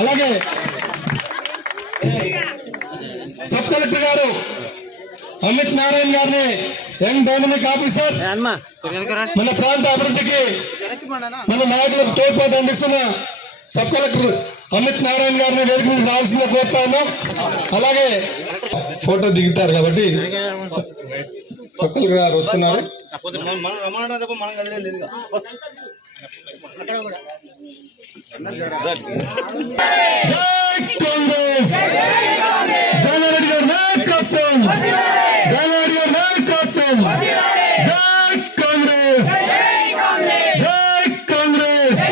అలాగే sub collector గారు అమిత్ నారాయణ గారిని యంగ్ డైనమిక్ ఆఫీసర్, మన ప్రాంత అభివృద్ధికి మన నాయకులకు తోడ్పాటు అందిస్తున్న సబ్ కలెక్టర్ అమిత్ నారాయణ గారిని వేదిక మీద రావాల్సిందిగా కోరుతా ఉన్నాం. అలాగే ఫోటో దిగుతారు కాబట్టి సబ్ కలెక్టర్ గారు వస్తున్నారు. కాంగ్రెస్ జగన్రెడ్డి గారి నాయకత్వం, జగన్రెడ్డి గారి నాయకత్వం, జై కాంగ్రెస్, జై కాంగ్రెస్.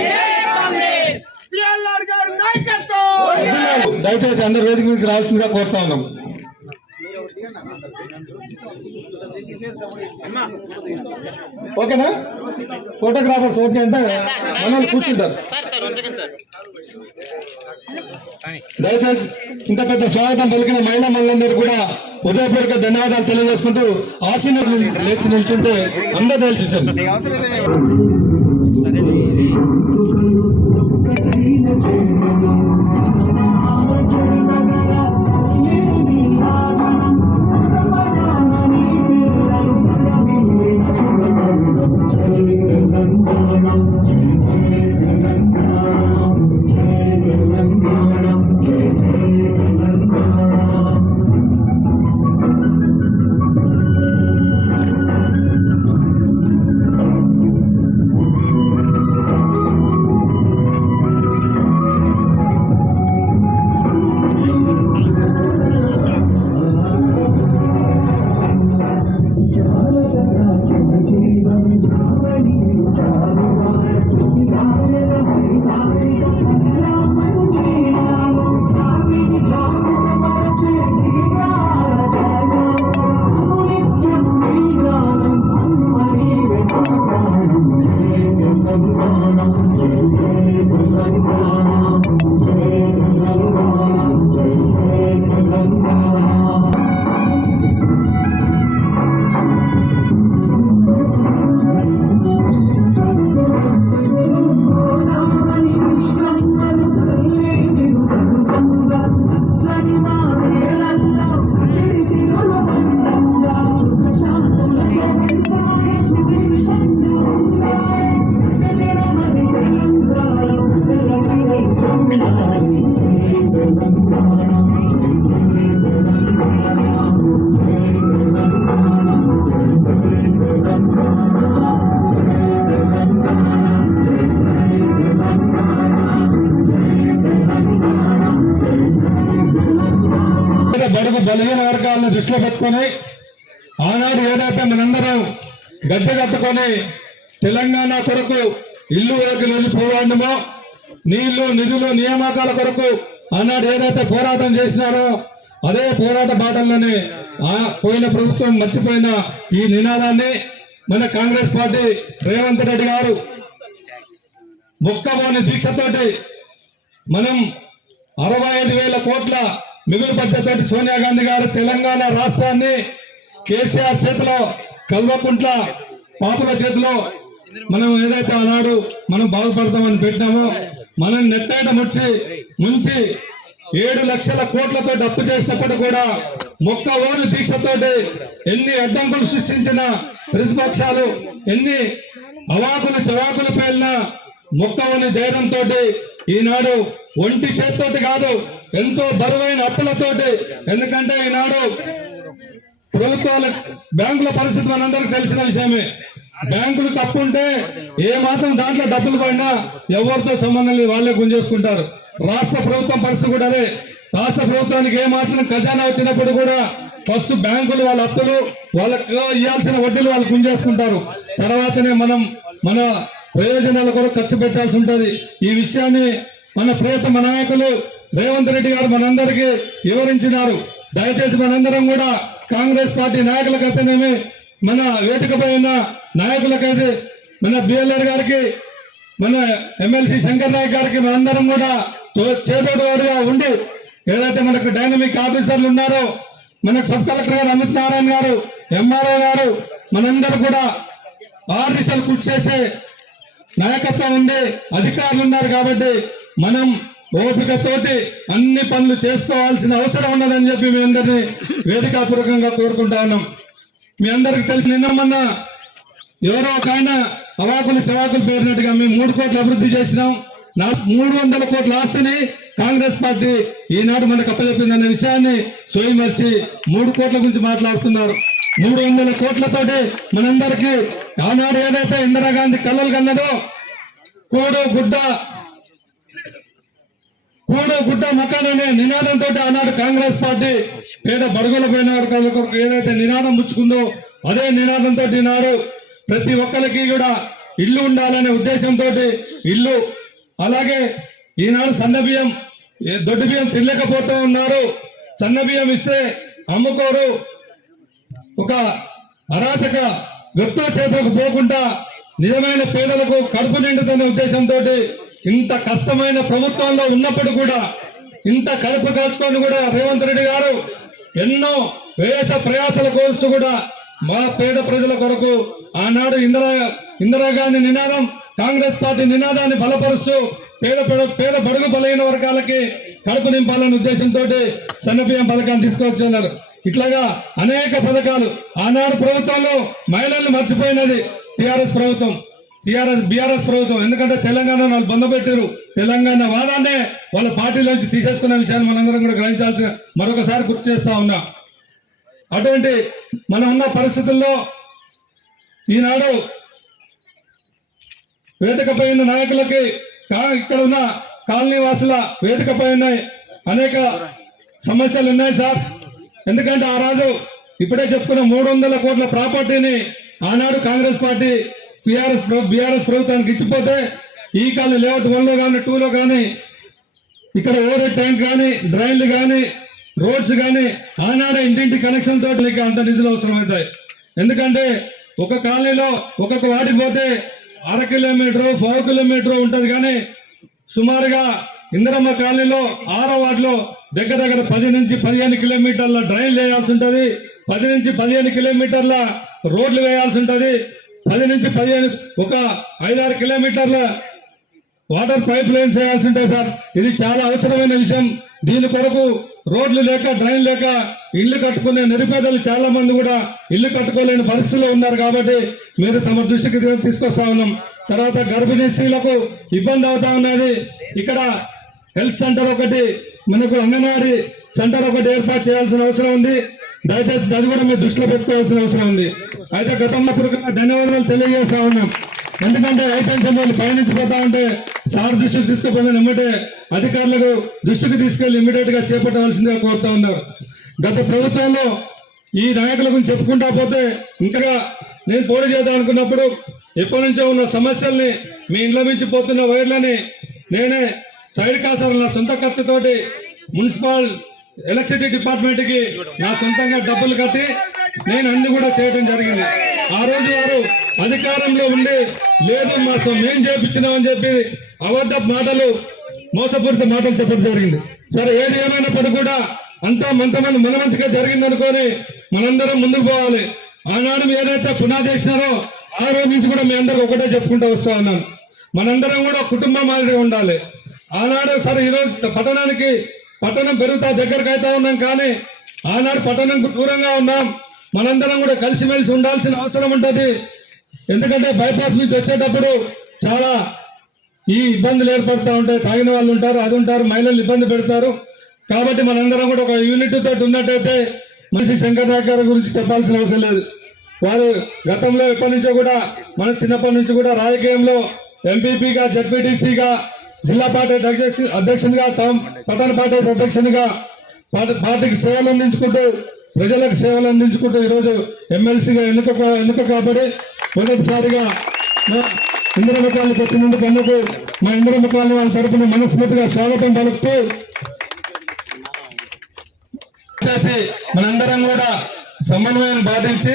దయచేసి అందరు వేదిక మీదకి రావాల్సిందిగా కోరుతా ఉన్నాం. ఓకేనా? ఫోటోగ్రాఫర్స్ ఓకే అంటే మనల్ని కూర్చుంటారు. దయచేసి ఇంత పెద్ద స్వాగతం పలికిన మహిళా మహిళలందరూ కూడా హృదయపూర్వక ధన్యవాదాలు తెలియజేసుకుంటూ ఆశీర్వాదం లేచి నిల్చుంటే అందరూ నిల్చుంటారు. బడుగు బలహీన వర్గాలను దృష్టిలో పెట్టుకొని ఆనాడు ఏదైతే మనందరం గజ్జ కట్టుకొని తెలంగాణ కొరకు ఇల్లు వరకు వెళ్ళి పోరాడమో, నీళ్లు నిధులు నియామకాల కొరకు ఆనాడు ఏదైతే పోరాటం చేసినారో అదే పోరాట బాటల్లోనే పోయిన ప్రభుత్వం మర్చిపోయిన ఈ నినాదాన్ని మన కాంగ్రెస్ పార్టీ రేవంత్ రెడ్డి గారు మొక్కబోని దీక్షతోటి మనం 65,000 కోట్ల మిగులు బడ్జెట్ సోనియా గాంధీ గారు తెలంగాణ రాష్ట్రాన్ని కేసీఆర్ చేతిలో, కల్వకుంట్ల పాపుల చేతిలో మనం ఏదైతే ఆనాడు మనం బాగుపడతామని పెట్టినామో మనం నెట్టేట ముంచి 7 లక్షల కోట్లతో అప్పు చేసినప్పుడు కూడా మొక్కవోని దీక్షతోటి ఎన్ని అడ్డంకులు సృష్టించిన ప్రతిపక్షాలు, ఎన్ని అవాకులు చవాకులు పేలిన మొక్కవోని ధైర్యంతో ఈనాడు ఒంటి చేత్తోటి కాదు, ఎంతో బరువైన అప్పులతోటి, ఎందుకంటే ఈనాడు ప్రభుత్వాల బ్యాంకుల పరిస్థితి మనందరికి తెలిసిన విషయమే. బ్యాంకులకు అప్పు ఉంటే ఏ మాత్రం దాంట్లో డబ్బులు పడినా ఎవరితో సంబంధం లేదు, వాళ్ళే గుంజేసుకుంటారు. రాష్ట్ర ప్రభుత్వం పరిస్థితి కూడా అదే. రాష్ట్ర ప్రభుత్వానికి ఏ మాత్రం ఖజానా వచ్చినప్పుడు కూడా ఫస్ట్ బ్యాంకులు వాళ్ళ అప్పులు, వాళ్ళకు ఇవ్వాల్సిన వడ్డీలు వాళ్ళు గుంజేసుకుంటారు. తర్వాతనే మనం మన ప్రయోజనాల కొరకు ఖర్చు పెట్టాల్సి ఉంటుంది. ఈ విషయాన్ని మన ప్రియతమ నాయకులు రేవంత్ రెడ్డి గారు మనందరికీ వివరించినారు. దయచేసి మనందరం కూడా కాంగ్రెస్ పార్టీ నాయకులకైతేనేమి, మన వేదికపై ఉన్న నాయకులకైతే, మన బిఎల్ఆర్ గారికి, మన ఎమ్మెల్సీ శంకర్ నాయక్ గారికి మనందరం కూడా చేదోడుగా ఉండి ఏదైతే మనకు డైనమిక్ ఆఫీసర్లు ఉన్నారో, మనకు సబ్ కలెక్టర్ గారు అమిత్ నారాయణ గారు, ఎంఆర్ఓ గారు, మనందరూ కూడా 6 దిశలు కృషి చేసే నాయకత్వం ఉండే అధికారులు ఉన్నారు. కాబట్టి మనం ఓపికతోటి అన్ని పనులు చేసుకోవాల్సిన అవసరం ఉన్నదని చెప్పి మీ అందరినీ వేదికాపూర్వకంగా కోరుకుంటా ఉన్నాం. మీ అందరికి తెలిసి నిన్న మొన్న ఎవరో ఒక ఆయన అవాకులు చవాకులు పేరినట్టుగా మేము 3 కోట్ల అభివృద్ధి చేసినాం, 300 కోట్ల ఆస్తిని కాంగ్రెస్ పార్టీ ఈనాడు మనకు అప్పచెప్పిందనే విషయాన్ని సోయిమర్చి 3 కోట్ల గురించి మాట్లాడుతున్నారు. 300 కోట్లతోటి మనందరికీ ఆనాడు ఏదైతే ఇందిరాగాంధీ కలలు కన్నదో కూడు గుడ్డ మకాన్ అనే నినాదంతో ఆనాడు కాంగ్రెస్ పార్టీ పేద బడుగుల పైన వర్గాల కొరకు ఏదైతే నినాదం ముచ్చుకుందో అదే నినాదంతో ఈనాడు ప్రతి ఒక్కరికి కూడా ఇల్లు ఉండాలనే ఉద్దేశంతో ఇల్లు, అలాగే ఈనాడు సన్న బియ్యం దొడ్డు బియ్యం తినలేకపోతూ ఉన్నారు. సన్న బియ్యం ఇస్తే అమ్ముకోరు. ఒక అరాచక వ్యక్తుల చేతకు పోకుండా నిజమైన పేదలకు కడుపు నిండుతున్న ఉద్దేశంతో ఇంత కష్టమైన ప్రభుత్వంలో ఉన్నప్పుడు కూడా ఇంత కడుపు కాల్చుకొని కూడా రేవంత్ రెడ్డి గారు ఎన్నో ప్రయాసల కోరుస్తూ కూడా మా పేద ప్రజల కొరకు ఆనాడు ఇందిరాగాంధీ నినాదం కాంగ్రెస్ పార్టీ నినాదాన్ని బలపరుస్తూ పేద బడుగు బలైన వర్గాలకి కడుపు నింపాలనే ఉద్దేశంతో సన్నబియ్యం పథకాన్ని తీసుకొచ్చున్నారు. ఇట్లాగా అనేక పథకాలు ఆనాడు ప్రభుత్వంలో మహిళలను మర్చిపోయినది బీఆర్ఎస్ ప్రభుత్వం. ఎందుకంటే తెలంగాణ వాళ్ళు బంధపెట్టారు. తెలంగాణ వాదాన్నే వాళ్ళ పార్టీలోంచి తీసేసుకున్న విషయాన్ని మనందరం కూడా గ్రహించాల్సిన మరొకసారి గుర్తు చేస్తా ఉన్నా. అటువంటి మనం ఉన్న పరిస్థితుల్లో ఈనాడు వేదికపై ఉన్న నాయకులకి ఇక్కడ ఉన్న కాలనీ వాసుల వేదికపై ఉన్నాయి అనేక సమస్యలు ఉన్నాయి సార్. ఎందుకంటే ఆ రోజు ఇప్పుడే చెప్పుకున్న 300 కోట్ల ప్రాపర్టీని ఆనాడు కాంగ్రెస్ పార్టీ బీఆర్ఎస్ ప్రభుత్వానికి ఇచ్చిపోతే ఈ కాలనీ లేఅవుట్ 1లో కానీ 2లో కానీ ఇక్కడ ఓవర్ ట్యాంక్ కానీ డ్రైన్లు కానీ రోడ్స్ కానీ ఆనాడే ఇంటింటి కనెక్షన్ తోటి అంత నిధులు అవసరమవుతాయి. ఎందుకంటే ఒక కాలనీలో ఒక్కొక్క వాటికి పోతే 1/2 కిలోమీటర్ 4 కిలోమీటర్ ఉంటది. కానీ సుమారుగా ఇందిరమ్మ కాలనీలో 6వ వార్డులో దగ్గర 10 నుంచి 15 కిలోమీటర్ల డ్రైన్ వేయాల్సి ఉంటది. 10 నుంచి 15 కిలోమీటర్ల రోడ్లు వేయాల్సి ఉంటది. 10 నుంచి 15 ఒక 5-6 కిలోమీటర్ల వాటర్ పైప్ లైన్స్ వేయాల్సి ఉంటాయి సార్. ఇది చాలా అవసరమైన విషయం. దీని కొరకు రోడ్లు లేక డ్రైన్ లేక ఇల్లు కట్టుకునే నిరుపేదలు చాలా మంది కూడా ఇల్లు కట్టుకోలేని పరిస్థితిలో ఉన్నారు. కాబట్టి మీరు తమ దృష్టికి తీసుకొస్తా ఉన్నాం. తర్వాత గర్భిణీ స్త్రీలకు ఇబ్బంది అవుతా ఉన్నది. ఇక్కడ హెల్త్ సెంటర్ ఒకటి, మనకు అంగన్వాడీ సెంటర్ ఒకటి ఏర్పాటు చేయాల్సిన అవసరం ఉంది. దయచేసి అది కూడా మీరు దృష్టిలో పెట్టుకోవాల్సిన అవసరం ఉంది. అయితే గతంలో ధన్యవాదాలు తెలియజేస్తా ఉన్నాం. ఎందుకంటే ఐటెన్షన్ వాళ్ళు పయనించిపోతా ఉంటే సార్ దృష్టికి తీసుకుపోయిన ఎమ్మటే అధికారులకు దృష్టికి తీసుకెళ్లి ఇమ్మీడియట్ గా చేపట్టవలసిందిగా కోరుతా ఉన్నారు. గత ప్రభుత్వంలో ఈ నాయకుల గురించి చెప్పుకుంటా పోతే ఇంకా నేను పోటీ చేద్దాం అనుకున్నప్పుడు ఎప్పటి నుంచో ఉన్న సమస్యల్ని మీ ఇంట్లో నుంచి పోతున్న వైర్లని నేనే సైడ్ కాసారు నా సొంత ఖర్చుతోటి మున్సిపల్ ఎలక్ట్రిసిటీ డిపార్ట్మెంట్ కి నా సొంతంగా డబ్బులు కట్టి నేను అన్ని కూడా చేయడం జరిగింది. ఆ రోజు వారు అధికారంలో ఉండి లేదు మేం చేపించినామని చెప్పి అబద్ధ మాటలు మోసపూరిత మాటలు చెప్పడం జరిగింది. సరే ఏది ఏమైనప్పటికీ కూడా అంతా మంతమంది మన మంచిగా జరిగింది అనుకొని మనందరం ముందుకు పోవాలి. ఆనాడు ఏదైతే పునాది చేసినారో ఆ రోజు నుంచి కూడా మీ అందరికి ఒకటే చెప్పుకుంటూ వస్తా ఉన్నాను. మనందరం కూడా కుటుంబం మాదిరిగా ఉండాలి. ఆనాడు సరే ఈరోజు పట్టణం పెరుగుతా దగ్గరకు అవుతా ఉన్నాం. కానీ ఆనాడు పట్టణంకు దూరంగా ఉన్నాం. మనందరం కూడా కలిసిమెలిసి ఉండాల్సిన అవసరం ఉంటుంది. ఎందుకంటే బైపాస్ నుంచి వచ్చేటప్పుడు చాలా ఈ ఇబ్బందులు ఏర్పడుతూ ఉంటాయి. తాగిన వాళ్ళు ఉంటారు, అది ఉంటారు, మహిళలు ఇబ్బంది పెడతారు. కాబట్టి మనందరం కూడా ఒక యూనిట్ తోటి ఉన్నట్టయితే మనిషి శంకర్ నాయక్ గారి గురించి చెప్పాల్సిన అవసరం లేదు. వారు గతంలో ఎప్పటి నుంచో కూడా మన చిన్నప్పటి నుంచి కూడా రాజకీయంలో ఎంపీపీగా జడ్పీటీసీగా జిల్లా పార్టీ అధ్యక్షునిగా పట్టణ పార్టీ అధ్యక్షునిగా పార్టీకి సేవలు అందించుకుంటూ ప్రజలకు సేవలు అందించుకుంటూ ఈరోజు ఎమ్మెల్సీగా ఎన్నిక కాబట్టి మొదటిసారిగా ఇందిరమ్మ కాలనీకి వచ్చినందుకు అందుకు మా ఇందిరమ్మ కాలనీ వాళ్ళ తరఫున మనస్ఫూర్తిగా స్వాగతం పలుకుతూ చేసి మనందరం కూడా సమన్వయం పాటించి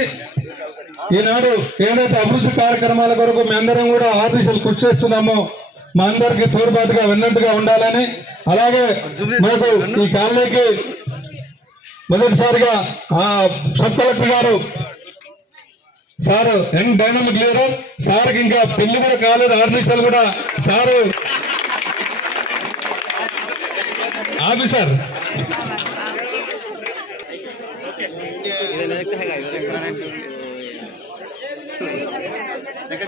ఈనాడు ఏదైతే అభివృద్ధి కార్యక్రమాల కొరకు మీ అందరం కూడా ఆఫీసులు కృషి చేస్తున్నామో మా అందరికి తోడ్పాటుగా విన్నట్టుగా ఉండాలని, అలాగే మనకు ఈ కాలనీకి మొదటిసారిగా సబ్ కలెక్టర్ గారు సార్ యంగ్ డైనమిక్ లీడర్ సార్కి ఇంకా పెళ్లి కూడా కాలేదు, 6 నిమిషాలు కూడా సారు ఆఫీసర్ దగ్గర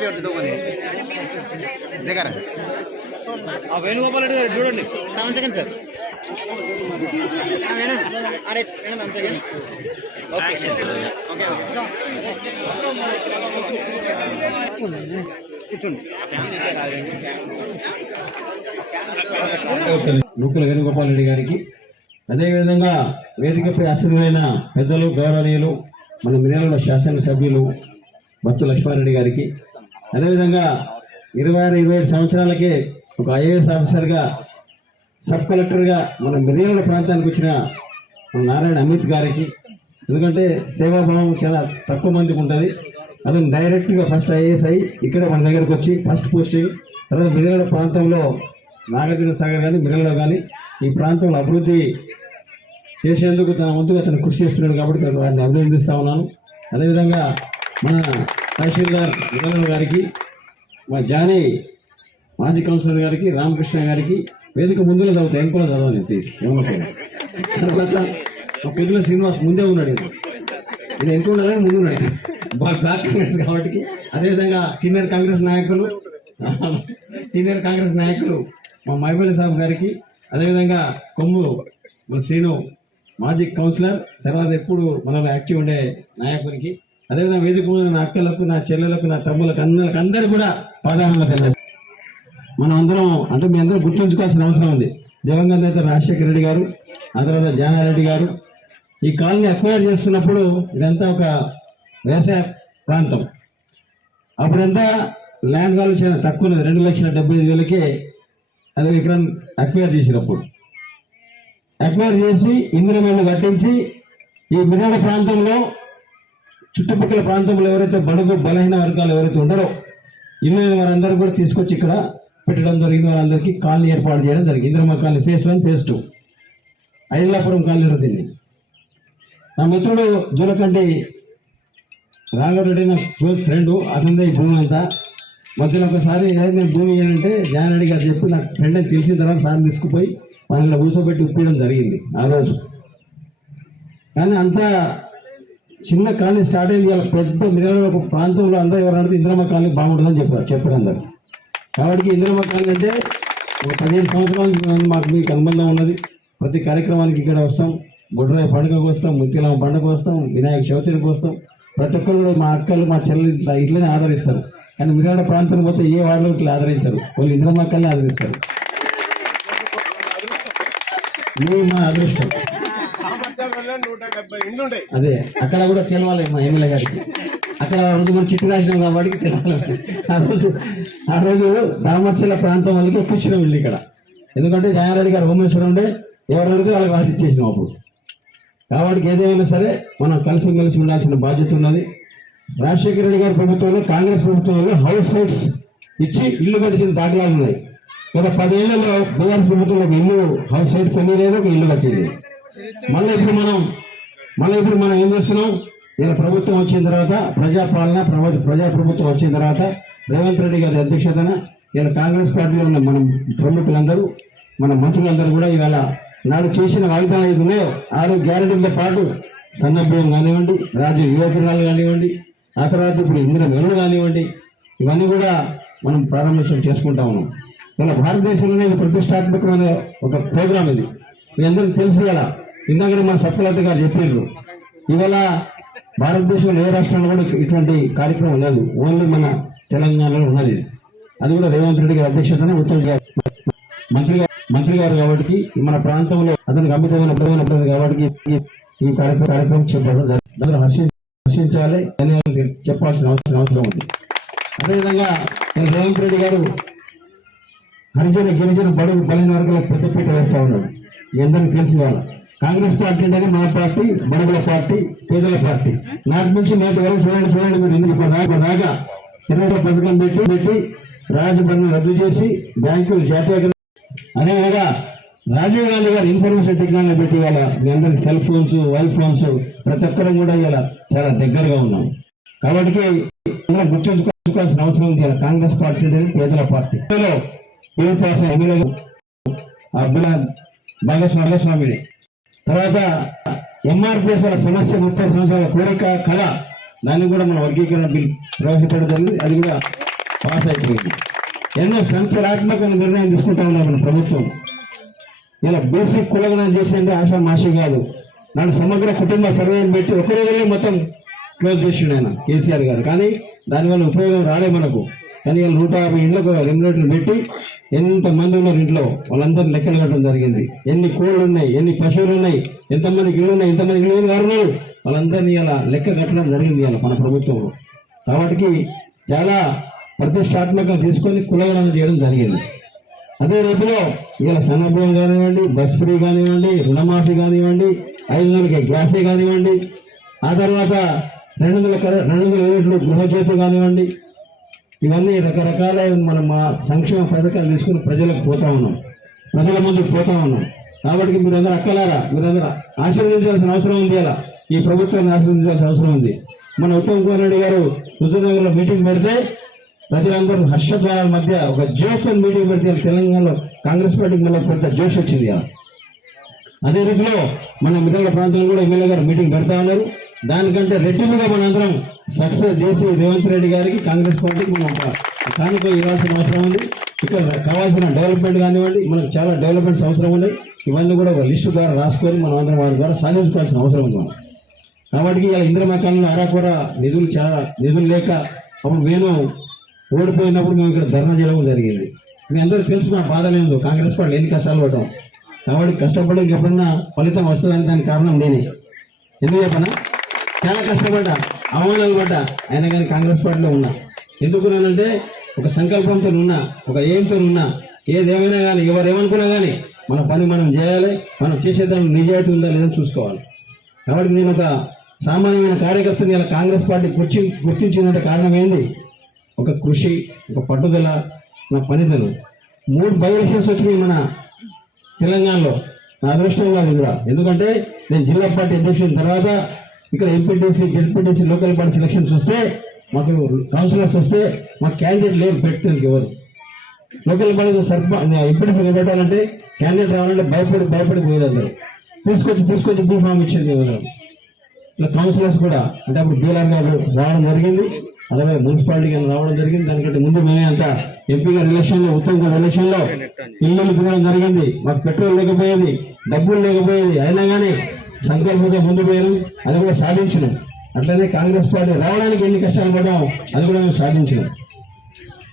వేణుగోపాల్ రెడ్డి గారు చూడండి 7 సెకండ్ సార్ నూకల వేణుగోపాల్ రెడ్డి గారికి, అదేవిధంగా వేదికపై ఆశీనులైన పెద్దలు గౌరవనీయులు మన మిర్యాలగూడ శాసనసభ్యులు బత్తు లక్ష్మారెడ్డి గారికి, అదేవిధంగా 26-27 సంవత్సరాలకే ఒక ఐఏఎస్ ఆఫీసర్గా సబ్ కలెక్టర్గా మన మిర్యాలగూడ ప్రాంతానికి వచ్చిన మన నారాయణ అమిత్ గారికి, ఎందుకంటే సేవాభావం చాలా తక్కువ మందికి ఉంటుంది. అతను డైరెక్ట్గా ఫస్ట్ ఐఏఎస్ అయ్యి ఇక్కడ మన దగ్గరకు వచ్చి ఫస్ట్ పోస్టింగ్, తర్వాత మిర్యాలగూడ ప్రాంతంలో నాగార్జున సాగర్ కానీ మిర్యాలగూడ కానీ ఈ ప్రాంతంలో అభివృద్ధి చేసేందుకు తన వంతుగా అతను కృషి చేస్తున్నాడు కాబట్టి వారిని అభినందిస్తా ఉన్నాను. అదేవిధంగా మన తహసీల్దార్ మిర్యాలగూడ గారికి, మా జానీ మాజీ కౌన్సిలర్ గారికి, రామకృష్ణ గారికి, వేదిక ముందులో చదువుతాయి ఎంకోలో చదవాలి ప్లీజ్ ఏమనుకోవాలి. తర్వాత మా పెద్దల శ్రీనివాస్ ముందే ఉన్నాడు, నేను ఎంకోలో ముందు ఉన్నాడు బ్లాక్ కాంగ్రెస్ కాబట్టి. అదేవిధంగా సీనియర్ కాంగ్రెస్ నాయకులు మా మైబల్ సాబ్ గారికి, అదేవిధంగా కొమ్ము మన శ్రీను మాజీ కౌన్సిలర్, తర్వాత ఎప్పుడు మనలో యాక్టివ్ ఉండే నాయకునికి, అదేవిధంగా వేదిక నా అక్కలకు, నా చెల్లెలకు, నా తమ్ములకు, అందరికి కూడా పాదాలను తెలియజేస్తాను. మనం అందరం అంటే మీ అందరూ గుర్తుంచుకోవాల్సిన అవసరం ఉంది. దివంగత నేత రాజశేఖర రెడ్డి గారు, ఆ తర్వాత జానారెడ్డి గారు ఈ కాలనీ అక్వైర్ చేస్తున్నప్పుడు ఇదంతా ఒక వ్యవసాయ ప్రాంతం. అప్పుడంతా ల్యాండ్ వాల్యూ చాలా తక్కువ ఉన్నది, 2,75,000కే అది ఎకరం అక్వైర్ చేసినప్పుడు. అక్వైర్ చేసి ఇందిరమేళ్ళు కట్టించి ఈ మిర్యాలగూడ ప్రాంతంలో చుట్టుపక్కల ప్రాంతంలో ఎవరైతే బడుగు బలహీన వర్గాలు ఎవరైతే ఉంటారో ఇల్లు వారందరూ కూడా తీసుకొచ్చి ఇక్కడ పెట్టడం జరిగింది. వారందరికీ కాలనీ ఏర్పాటు చేయడం జరిగింది. Indiramma colony phase 1, phase 2 Ailapuram colony ఉంటుంది. నా మిత్రుడు జూలకంటి రాఘవరెడ్డి నా క్లోజ్ ఫ్రెండ్, అతనిదే ఈ భూమి అంతా. మధ్యలో ఒకసారి నేను భూమి ఏంటంటే జానారెడ్డి గారు చెప్పి నాకు ఫ్రెండ్ అని తెలిసిన తర్వాత సార్ తీసుకుపోయి వాళ్ళని కూర్చోబెట్టి ఉప్పేయడం జరిగింది ఆ రోజు. కానీ అంతా చిన్న కాలనీ స్టార్ట్ అయింది. ఇలా పెద్ద మిర్యాలగూడ ఒక ప్రాంతంలో అందరూ ఎవరు అడిగితే ఇందిరమ్మ కాలనీ బాగుంటుందని చెప్తారు అందరు. కాబట్టి ఇందిరమ్మ కాలనీ అంటే ఒక 15 సంవత్సరాల నుంచి మాకు మీకు అనుబంధం ఉన్నది. ప్రతి కార్యక్రమానికి ఇక్కడ వస్తాం, బొడ్రాయి పండుగకు వస్తాం, ముత్యాలమ్మ పండుగకు వస్తాం, వినాయక చవితికి వస్తాం. ప్రతి ఒక్కరు కూడా మా అక్కలు మా చెల్లెలు ఇట్లనే ఆదరిస్తారు. కానీ మిర్యాలగూడ ప్రాంతానికి పోతే ఏ వాళ్ళు ఇట్లా ఆదరించరు, వాళ్ళు ఇందిరమ్మ కాలనీ ఆదరిస్తారు. నువ్వు మా అదృష్టం. అదే అక్కడ కూడా తెలవాలి మా ఎమ్మెల్యే గారికి. అక్కడ రోజు మనం చిట్టు రాసినాం కాబట్టి తెలవాలి. ఆ రోజు దామర్చల ప్రాంతం వాళ్ళకి ఎక్కించినాం ఇల్లు ఇక్కడ. ఎందుకంటే జయారెడ్డి గారు హోమేశ్వరం ఉండే, ఎవరు అడిగితే వాళ్ళకి రాసి ఇచ్చేసినాం అప్పుడు. కాబట్టి ఏదేమైనా సరే మనం కలిసిమెలిసి ఉండాల్సిన బాధ్యత ఉన్నది. రాజశేఖర రెడ్డి గారి ప్రభుత్వంలో, కాంగ్రెస్ ప్రభుత్వంలో హౌస్ సైట్స్ ఇచ్చి ఇల్లు కట్టించిన దాఖలాలు ఉన్నాయి. గత 10 ఏళ్లలో బీఆర్ఎస్ ప్రభుత్వంలో ఒక ఇల్లు హౌస్ సైట్ పని లేదు, ఒక ఇల్లు కట్టింది. మళ్ళీ ఇప్పుడు మనం ఏం చేస్తున్నాం? ఇలా ప్రభుత్వం వచ్చిన తర్వాత ప్రజాపాలన ప్రజాప్రభుత్వం వచ్చిన తర్వాత రేవంత్ రెడ్డి గారి అధ్యక్షతన ఇలా కాంగ్రెస్ పార్టీలో ఉన్న మనం ప్రముఖులందరూ, మన మంత్రులందరూ కూడా ఇవాళ నాడు చేసిన వాగ్దానాలు ఏది ఉన్నాయో 6 గ్యారెంటీలతో పాటు సన్నభ్యం కానివ్వండి, రాజ్య యువకురాలు కానివ్వండి, ఆ తర్వాత ఇప్పుడు ఇందిర మెరుడు కానివ్వండి, ఇవన్నీ కూడా మనం ప్రారంభోత్సవం చేసుకుంటా ఉన్నాం. ఇలా భారతదేశంలోనే ఇది ప్రతిష్టాత్మకమైన ఒక ప్రోగ్రాం. ఇది మీ అందరికీ తెలుసు కదా. ఇందాకనే మన సబ్ కలెక్టర్ గారు చెప్పారు, ఇవాళ భారతదేశంలో ఏ రాష్ట్రంలో కూడా ఇటువంటి కార్యక్రమం లేదు, ఓన్లీ మన తెలంగాణలో ఉన్నది. అది కూడా రేవంత్ రెడ్డి గారి అధ్యక్షతన ఉత్తమ్ గారు మంత్రి గారు కాబట్టి మన ప్రాంతంలో అతనికి అమితమైన కాబట్టి ఈ కార్యక్రమం చెప్పడం దాన్ని హర్షించాలి అని చెప్పాల్సిన అవసరం ఉంది. అదేవిధంగా రేవంత్ రెడ్డి గారు హరిజన గిరిజన బడుగు బలైన వర్గాలకు పెద్దపీట వేస్తా ఉన్నాడు. మీ అందరికీ తెలిసి వాళ్ళ కాంగ్రెస్ పార్టీ అంటేనే మన పార్టీ, బడుగుల పార్టీ, పేదల పార్టీ. నాటి నుంచి నేటి వరకు చూడండి మీరు ఎందుకు దాకా 20 పథకం పెట్టి రాజభవన్ రద్దు చేసి బ్యాంకులు జాతీయ. అదేవిధంగా రాజీవ్ గాంధీ గారు ఇన్ఫర్మేషన్ టెక్నాలజీ పెట్టి వాళ్ళ మీ అందరికి సెల్ ఫోన్స్, వైఫ్ ఫోన్స్ ప్రతి ఒక్కరం కూడా ఇలా చాలా దగ్గరగా ఉన్నాం. కాబట్టి గుర్తుంచుకోవాల్సిన అవసరం ఉంది. కాంగ్రెస్ పార్టీ అనేది పేదల పార్టీ. ఎమ్మెల్యే భాగస్వామిని తర్వాత ఎంఆర్పిఎస్ సమస్య 30 సంవత్సరాల కోరిక కళ దాన్ని కూడా మన వర్గీకరణ బిల్ ప్రవేశపెట్టడం జరిగింది. అది కూడా పాస్ అయిపోయింది. ఎన్నో సంచలనాత్మకమైన నిర్ణయం తీసుకుంటా ఉన్నారు మన ప్రభుత్వం. ఇలా బేసిక్ కులగణన చేసిందంటే ఆషామాషి కాదు. నాడు సమగ్ర కుటుంబ సర్వేని పెట్టి ఒక రోజులో మొత్తం క్లోజ్ చేసిండు ఆయన కేసీఆర్ గారు. కానీ దానివల్ల ఉపయోగం రాలే మనకు. కానీ ఇలా 150 ఇండ్లకు రెమ్యులేటర్లు పెట్టి ఎంతమంది ఉన్నారు ఇంట్లో వాళ్ళందరూ లెక్కలు కట్టడం జరిగింది. ఎన్ని కోళ్ళు ఉన్నాయి, ఎన్ని పశువులు ఉన్నాయి, ఎంతమందికి ఇళ్ళు ఉన్నాయి, ఎంతమంది ఇళ్ళు వారు ఉన్నారు, వాళ్ళందరినీ ఇలా లెక్క కట్టడం జరిగింది ఇలా మన ప్రభుత్వంలో. కాబట్టి చాలా ప్రతిష్టాత్మకంగా తీసుకొని కులగణన చేయడం జరిగింది. అదే రోజులో ఇలా సన్నభ్యం కానివ్వండి, బస్ ఫ్రీ కానివ్వండి, రుణమాఫీ కానివ్వండి, 500కి గ్యాసే కానివ్వండి, ఆ తర్వాత 200 యూనిట్లు గృహజ్యోతి కానివ్వండి, ఇవన్నీ రకరకాల మనం మా సంక్షేమ పథకాలు తీసుకుని ప్రజలకు పోతా ఉన్నాం, ప్రజల ముందుకు పోతా ఉన్నాం. కాబట్టి మీరందరూ అక్కలారా, మీరందరూ ఆశీర్వదించాల్సిన అవసరం ఉంది. అలా ఈ ప్రభుత్వాన్ని ఆశీర్వదించాల్సిన అవసరం ఉంది. మన ఉత్తమ్ కుమార్ రెడ్డి గారు హుజూర్నగర్లో మీటింగ్ పెడితే ప్రజలందరూ హర్షద్వారాల మధ్య ఒక జోష్ మీటింగ్ పెడితే తెలంగాణలో కాంగ్రెస్ పార్టీకి మళ్ళీ కొంత జోష్ వచ్చింది. అదే రీతిలో మన మిగతా ప్రాంతంలో కూడా ఎమ్మెల్యే గారు మీటింగ్ పెడతా ఉన్నారు. దానికంటే రెట్టింపుగా మనందరం సక్సెస్ చేసి రేవంత్ రెడ్డి గారికి కాంగ్రెస్ పార్టీకి మనం కానుక ఇవ్వాల్సిన అవసరం ఉంది. ఇక్కడ కావాల్సిన డెవలప్మెంట్ కానివ్వండి, మనకు చాలా డెవలప్మెంట్స్ అవసరం ఉన్నాయి. ఇవన్నీ కూడా ఒక లిస్టు ద్వారా రాసుకొని మనం అందరం వారి ద్వారా సాధించుకోవాల్సిన అవసరం ఉంది మనం. కాబట్టి ఇలా ఇందిరమ్మ కాలంలో అరాకొర నిధులు లేక అప్పుడు నేను ఓడిపోయినప్పుడు మేము ఇక్కడ ధర్నా చేయడం జరిగింది. మీ అందరూ తెలుసు నా బాధ లేదు, కాంగ్రెస్ పార్టీ ఎన్ని కష్టాలు పడ్డాం. కాబట్టి కష్టపడి ఎప్పుడన్నా ఫలితం వస్తుందని దానికి కారణం నేనే. ఎందుకు చెప్పనా, చాలా కష్టపడ్డా, అవమానాలు పడ్డా, అయినా కానీ కాంగ్రెస్ పార్టీలో ఉన్నా. ఎందుకున్నానంటే ఒక సంకల్పంతో ఉన్నా, ఒక ఎయిమ్తో ఉన్నా. ఏదేమైనా కానీ ఎవరేమనుకున్నా కానీ మన పని మనం చేయాలి, మనం చేసేదాన్ని నిజాయితీ ఉందా లేదని చూసుకోవాలి. కాబట్టి నేను ఒక సామాన్యమైన కార్యకర్తని ఇలా కాంగ్రెస్ పార్టీ గుర్తించినంత కారణం ఏంది, ఒక కృషి, ఒక పట్టుదల, నా పనితనం. 3 బై ఎలక్షన్స్ వచ్చినాయి మన తెలంగాణలో. నా అదృష్టం కాదు కూడా. ఎందుకంటే నేను జిల్లా పార్టీ అధ్యక్షుల తర్వాత ఇక్కడ MPTC, ZPTC, local body selections వస్తే, మాకు కౌన్సిలర్స్ వస్తే మాకు క్యాండిడేట్ లేరు పెట్టడానికి ఎవరు. లోకల్ బాడీ ఎంపీటీసీ పెట్టాలంటే క్యాండిడేట్ రావాలంటే భయపడి పోయేది అందరూ. తీసుకొచ్చి బీఫామ్ ఇచ్చేది ఎవరు. ఇలా కౌన్సిలర్స్ కూడా అంటే అప్పుడు బీఆర్ గారు రావడం జరిగింది, అలాగే మున్సిపాలిటీ గారు రావడం జరిగింది. దానికంటే ముందు మేమే అంతా ఎంపీ గారి ఎలక్షన్లో, ఉత్తమ్ గారి ఎలక్షన్లో ఇల్లు తినడం జరిగింది. మాకు పెట్రోల్ లేకపోయేది, డబ్బులు లేకపోయేది, అయినా కానీ సంకల్పంగా ముందు పోయారు, అది కూడా సాధించినాం. అట్లనే కాంగ్రెస్ పార్టీ రావడానికి ఎన్ని కష్టాలు పడ్డాం, అది కూడా మేము సాధించినాం.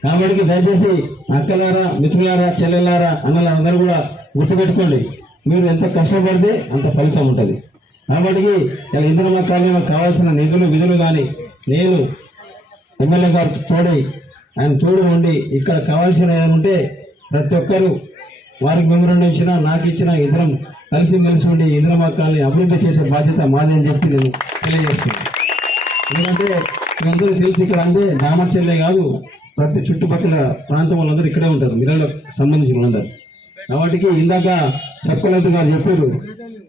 కాబట్టి దయచేసి అక్కలారా, మిత్రులారా, చెల్లెలారా, అన్నలారా అందరూ కూడా గుర్తుపెట్టుకోండి, మీరు ఎంత కష్టపడితే అంత ఫలితం ఉంటుంది. కాబట్టి ఇలా ఇందిరమ్మ కాలనీలో కావాల్సిన విధులు కానీ నేను ఎమ్మెల్యే గారు ఆయన తోడు ఉండి ఇక్కడ కావాల్సిన ఉంటే ప్రతి ఒక్కరూ వారికి మెమోరాండం ఇచ్చినా, నాకు ఇచ్చినా, ఇద్దరం కలిసిమెలిసి ఉండి ఇందిరమ్మ కాలనీ అభివృద్ధి చేసే బాధ్యత మాదే అని చెప్పి నేను తెలియజేస్తున్నాను. ఎందుకంటే మీరందరూ తెలిసి ఇక్కడ అందే దామర్చెల్లే కాదు, ప్రతి చుట్టుపక్కల ప్రాంతం వాళ్ళందరూ ఇక్కడే ఉంటారు, మిర్రలకు సంబంధించిన వాళ్ళందరూ. కాబట్టి ఇందాక సబ్ గారు చెప్పారు,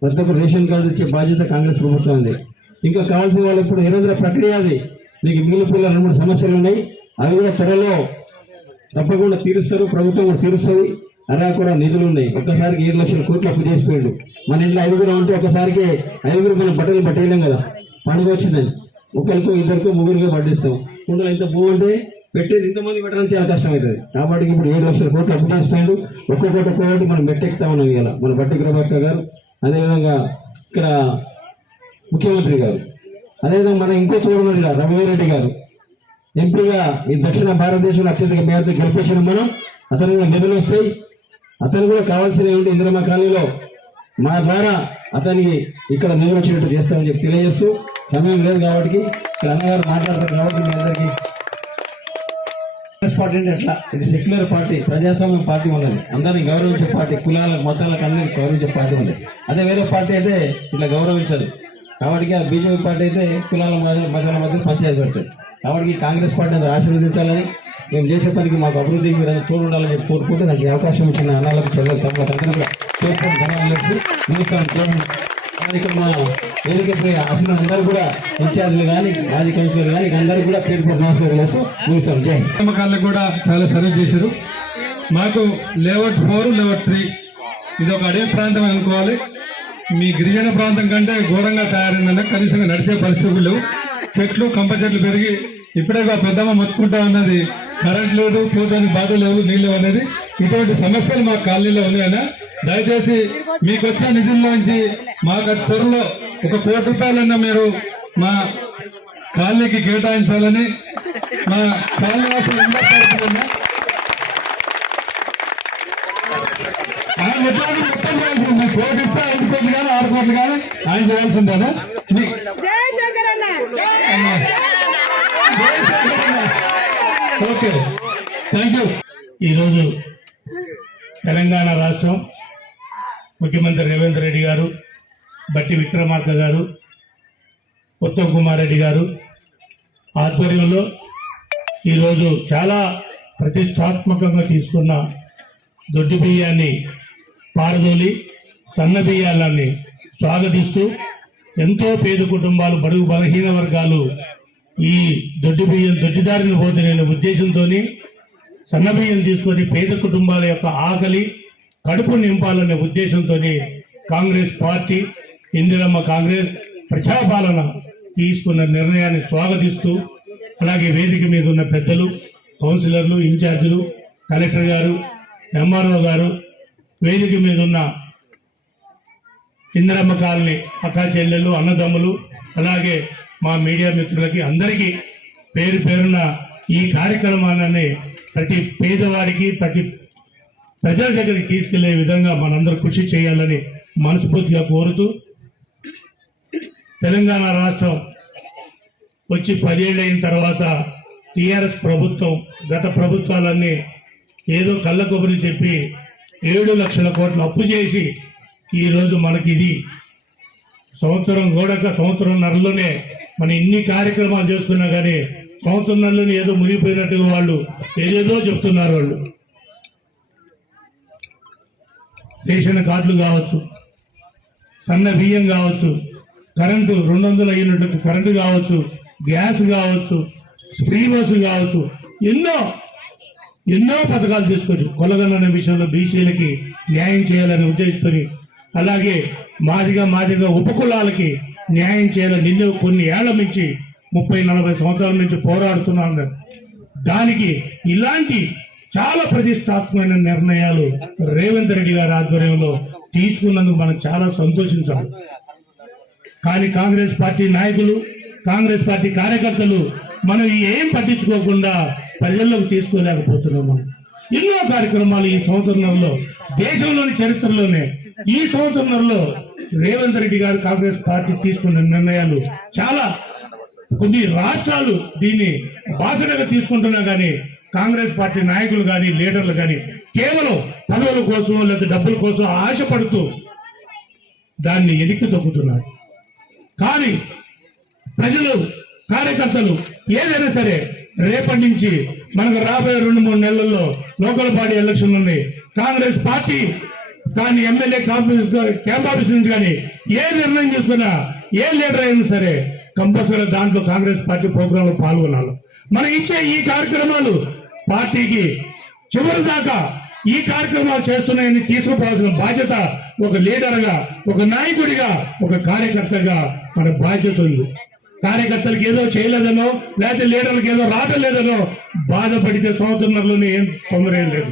ప్రతి ఒక్క రేషన్ కార్డు ఇచ్చే బాధ్యత కాంగ్రెస్ ప్రభుత్వం ఉంది. ఇంకా కావాల్సిన వాళ్ళు ఇప్పుడు నిరంతర ప్రక్రియ అది. మీకు మిగిలిపోయిన 2-3 సమస్యలు ఉన్నాయి, అవి కూడా త్వరలో తప్పకుండా తీరుస్తారు, ప్రభుత్వం కూడా తీరుస్తుంది. అలా కూడా నిధులు ఉన్నాయి. ఒక్కసారికి 7 లక్షల కోట్లు అప్పు చేసిపోయాడు. మన ఇంట్లో 5 ఉంటే ఒక్కసారికి 5 మనం బట్టలు పట్టేయలేం కదా. పండుగ వచ్చిందని ఒకరికో, ఇద్దరికో, ముగ్గురికో పట్టిస్తాం. కుండలు ఇంత పువ్వు అంటే పెట్టేది ఇంతమంది పెట్టడం చాలా కష్టమవుతుంది. కాబట్టి ఇప్పుడు 7 లక్షల కోట్లు అప్పు చేస్తున్నాడు. ఒక్కొక్కటి మనం మెట్టెక్కుతా ఉన్నాం. ఇలా మన బట్టి ప్రభాకర్ గారు, అదేవిధంగా ఇక్కడ ముఖ్యమంత్రి గారు, అదేవిధంగా మన ఇంకో చూడమని రఘువీరెడ్డి గారు ఎంపీగా ఈ దక్షిణ భారతదేశంలో అత్యధిక మేరతో గెలిపించిన మనం. అతను కూడా నిధులు వస్తాయి, అతను కూడా కావాల్సినవి ఉంటే ఇందిరమ్మ కాలనీలో మా ద్వారా అతనికి ఇక్కడ నిధులు వచ్చినట్టు చేస్తామని చెప్పి తెలియజేస్తూ, సమయం లేదు కాబట్టి ఇక్కడ అన్నగారు మాట్లాడతారు కాబట్టి మీ అందరికీ కాంగ్రెస్ పార్టీ అంటే ఎట్లా, ఇది సెక్యులర్ పార్టీ, ప్రజాస్వామ్య పార్టీ ఉన్నది, అందరినీ గౌరవించే పార్టీ, కులాలకు మతాలకు అందరినీ గౌరవించే పార్టీ ఉంది. అదే వేరే పార్టీ అయితే ఇట్లా గౌరవించదు. కాబట్టి బీజేపీ పార్టీ అయితే కులాల మతాల మధ్య పంచాయతీ పెడుతుంది. కాబట్టి కాంగ్రెస్ పార్టీ ఆశీర్వదించాలని, మేము చేసే పనికి మాకు అభివృద్ధికి మీరు తోడు ఉండాలని చెప్పి కోరుకుంటూ నాకు అవకాశం ఇచ్చిన అన్నాలకు, చెల్లెలు, తమ్ములకు అందరూ కూడా పేర్కొని ధన్యవాదాలు నమస్కారం. ఇక్కడ మా వేదికపై అసలు అందరూ కూడా ఇన్ఛార్జీలు కానీ, మాజీ కౌన్సిలర్ కానీ అందరూ కూడా పేర్కొని నమస్కారం చేస్తూ ముగిస్తాం. జై నమ్మకాలను కూడా చాలా సర్వీస్ చేశారు. మాకు లేఅవుట్ 4, లేఅవుట్ 3 ఇది ఒక అడవి ప్రాంతం అనుకోవాలి. మీ గిరిజన ప్రాంతం కంటే ఘోరంగా తయారైందన్న, కనీసం నడిచే పరిస్థితులు లేవు. చెట్లు కంప చెట్లు పెరిగి ఇప్పుడే పెద్దమ్మ మొత్తుకుంటా ఉన్నది, కరెంట్ లేదు, పోతానికి బాధ లేవు, నీళ్ళు అనేది. ఇటువంటి సమస్యలు మా కాలనీలో ఉన్నాయన్న. దయచేసి మీకు వచ్చే నిధుల్లోంచి మాకు త్వరలో 1 కోటి రూపాయలన్నా మీరు మా కాలనీకి కేటాయించాలని మా కాలనీ వాసులు ఆయన మొత్తం చేయాల్సింది. 1 కోటి ఇస్తే 5 కోట్లు కానీ 6 కోట్లు కానీ ఆయన చేయాల్సిందేనా? Okay, thank you. ఈరోజు తెలంగాణ రాష్ట్రం ముఖ్యమంత్రి రేవంత్ రెడ్డి గారు, బట్టి విక్రమార్క గారు, ఉత్తమ్ కుమార్ రెడ్డి గారు ఆధ్వర్యంలో ఈరోజు చాలా ప్రతిష్టాత్మకంగా తీసుకున్న దొడ్డి బియ్యాన్ని పారదోలి సన్న బియ్యాలని స్వాగతిస్తూ ఎంతో పేద కుటుంబాలు, బడుగు బలహీన వర్గాలు ఈ దొడ్డి బియ్యం దొడ్డిదారిని పోతున్న ఉద్దేశంతో సన్న బియ్యం తీసుకొని పేద కుటుంబాల యొక్క ఆకలి కడుపు నింపాలనే ఉద్దేశంతో కాంగ్రెస్ పార్టీ, ఇందిరమ్మ కాంగ్రెస్ ప్రజాపాలన తీసుకున్న నిర్ణయాన్ని స్వాగతిస్తూ, అలాగే వేదిక మీద ఉన్న పెద్దలు, కౌన్సిలర్లు, ఇన్ఛార్జీలు, కలెక్టర్ గారు, ఎంఆర్ఓ గారు, వేదిక మీద ఉన్న ఇందిరమ్మ కాలనీ అక్కా చెల్లెళ్ళు, అన్నదమ్ములు, అలాగే మా మీడియా మిత్రులకి అందరికీ పేరు పేరున ఈ కార్యక్రమాన్ని ప్రతి పేదవాడికి, ప్రతి ప్రజల దగ్గరికి తీసుకెళ్లే విధంగా మనందరూ కృషి చేయాలని మనస్ఫూర్తిగా కోరుతూ, తెలంగాణ రాష్ట్రం వచ్చి 10 ఏళ్ళు అయిన తర్వాత టీఆర్ఎస్ ప్రభుత్వం గత ప్రభుత్వాలన్నీ ఏదో కళ్ళ కొబ్బరి చెప్పి 7 లక్షల కోట్లు అప్పు చేసి ఈరోజు మనకి ఇది సంవత్సరంన్నరలోనే మనం ఇన్ని కార్యక్రమాలు చేసుకున్నా కానీ సంవత్సరంలోనే ఏదో మునిగిపోయినట్టుగా వాళ్ళు ఏదేదో చెప్తున్నారు. వాళ్ళు రేషన్ కార్డులు కావచ్చు, సన్న బియ్యం కావచ్చు, కరెంటు 200 అయినట్టు కరెంటు కావచ్చు, గ్యాస్ కావచ్చు, ఫ్రీ బస్సు కావచ్చు, ఎన్నో పథకాలు తీసుకొని కొలగన్న విషయంలో బీసీలకి న్యాయం చేయాలని ఉద్దేశించి, అలాగే మాదిగా ఉపకులాలకి న్యాయం చేయాలని నిన్న కొన్ని ఏళ్ల నుంచి 30-40 సంవత్సరాల నుంచి పోరాడుతున్నాను. దానికి ఇలాంటి చాలా ప్రతిష్టాత్మకమైన నిర్ణయాలు రేవంత్ రెడ్డి గారి ఆధ్వర్యంలో తీసుకున్నందుకు మనం చాలా సంతోషించాలి. కానీ కాంగ్రెస్ పార్టీ నాయకులు, కాంగ్రెస్ పార్టీ కార్యకర్తలు మనం ఏం పట్టించుకోకుండా ప్రజల్లోకి తీసుకోలేకపోతున్నాం. మనం ఎన్నో కార్యక్రమాలు ఈ సంవత్సరంలో, దేశంలోని చరిత్రలోనే ఈ సంవత్సరంలో రేవంత్ రెడ్డి గారు కాంగ్రెస్ పార్టీ తీసుకున్న నిర్ణయాలు చాలా, కొన్ని రాష్ట్రాలు దీన్ని బాసటగా తీసుకుంటున్నా కానీ కాంగ్రెస్ పార్టీ నాయకులు కానీ లీడర్లు కానీ కేవలం పదవుల కోసం లేదా డబ్బుల కోసం ఆశపడుతూ దాన్ని ఎనికి తొక్కుతున్నారు. కానీ ప్రజలు, కార్యకర్తలు ఏదైనా సరే రేపటి నుంచి మనకు రాబోయే 2-3 నెలల్లో లోకల్ బాడీ ఎలక్షన్లు ఉన్నాయి. కాంగ్రెస్ పార్టీ కానీ ఎమ్మెల్యే క్యాంప్ ఆఫీస్ నుంచి కానీ ఏ నిర్ణయం తీసుకున్నా, ఏ లీడర్ అయినా సరే కంపల్సరీ దాంట్లో కాంగ్రెస్ పార్టీ ప్రోగ్రాంలో పాల్గొనాలి. మనం ఇచ్చే ఈ కార్యక్రమాలు పార్టీకి చివరి దాకా ఈ కార్యక్రమాలు చేస్తున్నాయని తీసుకుపోవాల్సిన బాధ్యత ఒక లీడర్గా, ఒక నాయకుడిగా, ఒక కార్యకర్తగా మన బాధ్యత ఉంది. కార్యకర్తలకు ఏదో చేయలేదనో లేకపోతే లీడర్లకు ఏదో రావట్లేదనో బాధపడితే సంవత్సరంలోనే ఏం తొందర ఏం లేదు.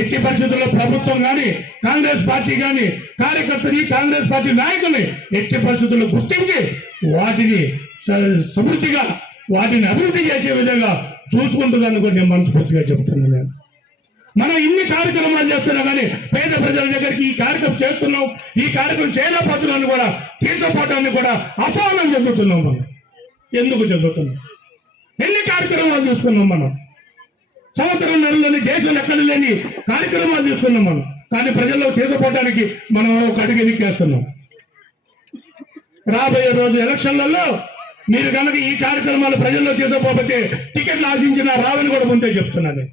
ఎట్టి పరిస్థితుల్లో ప్రభుత్వం కానీ, కాంగ్రెస్ పార్టీ కానీ కార్యకర్తని, కాంగ్రెస్ పార్టీ నాయకుల్ని ఎట్టి పరిస్థితుల్లో గుర్తించి వాటిని సమృద్ధిగా, వాటిని అభివృద్ధి చేసే విధంగా చూసుకుంటుందని కూడా నేను మనస్ఫూర్తిగా చెప్తున్నాను. నేను మనం ఇన్ని కార్యక్రమాలు చేస్తున్నా కానీ పేద ప్రజల దగ్గరికి ఈ కార్యక్రమం చేస్తున్నాం, ఈ కార్యక్రమం చేయలేకపోతున్నాను కూడా, తీసుకుపోవటాన్ని కూడా అసహనం చెందుతున్నాం. మనం ఎందుకు చెందుతున్నాం? ఎన్ని కార్యక్రమాలు చూసుకున్నాం మనం, సంవత్సరంన్నరలోని దేశంలో ఎక్కడ లేని కార్యక్రమాలు తీసుకున్నాం మనం. కానీ ప్రజల్లో తీసుకుపోవడానికి మనం ఒక అడుగు ఎన్నికేస్తున్నాం. రాబోయే రోజు ఎలక్షన్లలో మీరు కనుక ఈ కార్యక్రమాలు ప్రజల్లో తీసుకుపోతే టికెట్లు ఆశించిన రావని కూడా ముందే చెప్తున్నాను.